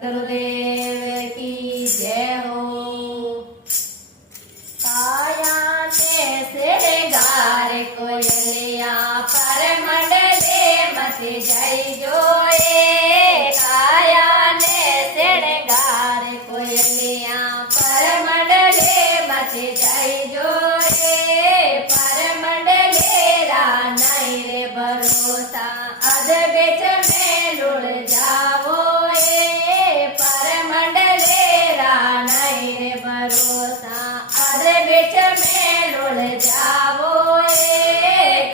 गुरुदेव की जय हो। काया ने श्रृंगार कोयलिया पर मंडले मत जय जोए। काया ने श्रृंगार कोयलिया पर मंडले मत जय जोए। पर मंडले रा नहीं रे भरोसा अध बेच में लुढ़ जावो। भरोसा अध बिच में लुढ़ जावो।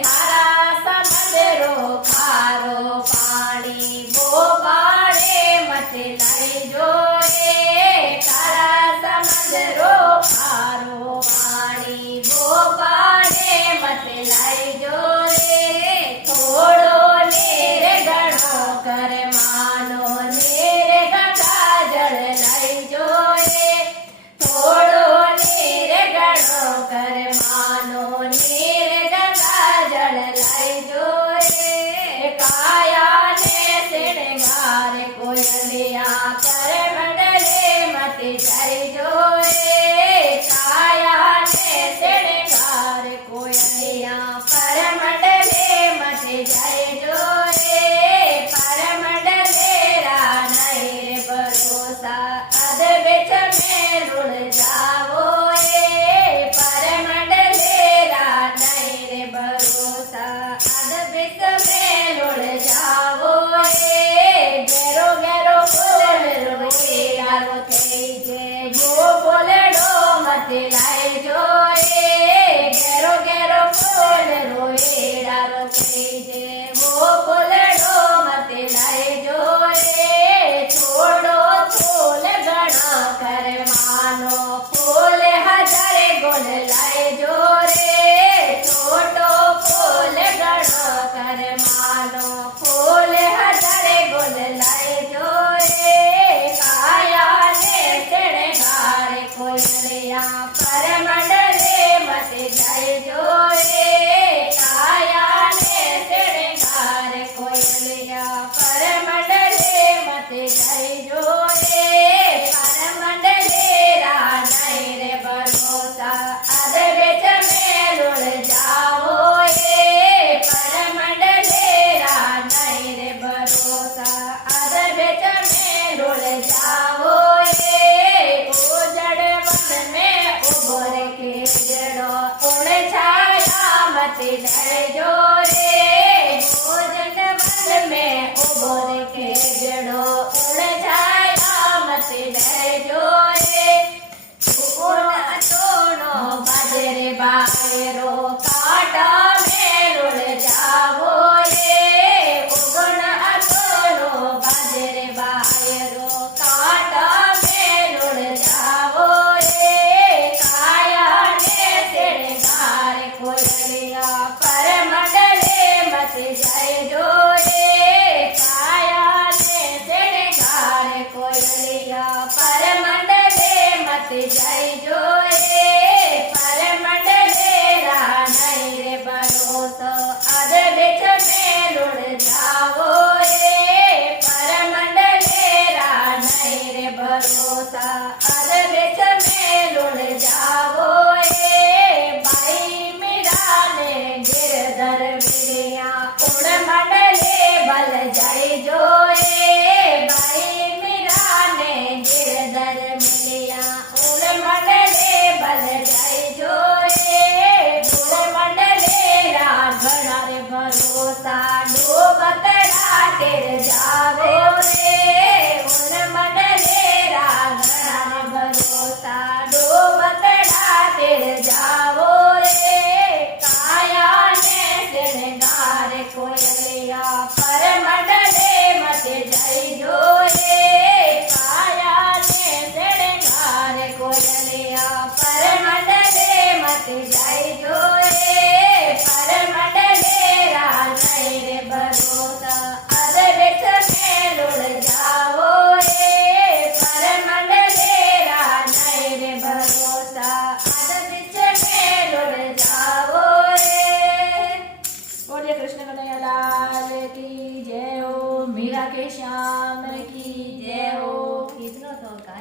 खारा समुद्रो खारो पानी वो बाड़े मत लाई जोए। खारा समुद्रो खारो पानी वो बाड़े मत लाई जोए। थोड़ो नीर गणो कर मानो नीर गंगा जल लाई जोए। थोड़ो नीर गणो कर मानो नीर गंगा जल लाई जोए। काया ने श्रृंगार कोयलिया पर मंडले मत जय जोए। काया ने श्रृंगार कोयलिया पर मंडले मत जय जोए। पर मंडले रा नहीं रे भरोसा अध बिच में लुढ़ जावो। पर मंडले रा नहीं रे भरोसा अध बिच में लुढ़ जावो। घेरो घेरो फूल रोएड़ो थई जे वो बोलड़ो मत लाई जोए। घेरो घेरो फूल रोएड़ो थई जे वो बोलड़ो मत लाई जोए। छोड़ो फूल गणा कर मानो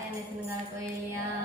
ગાય ને શૃંગાર કોયલિયા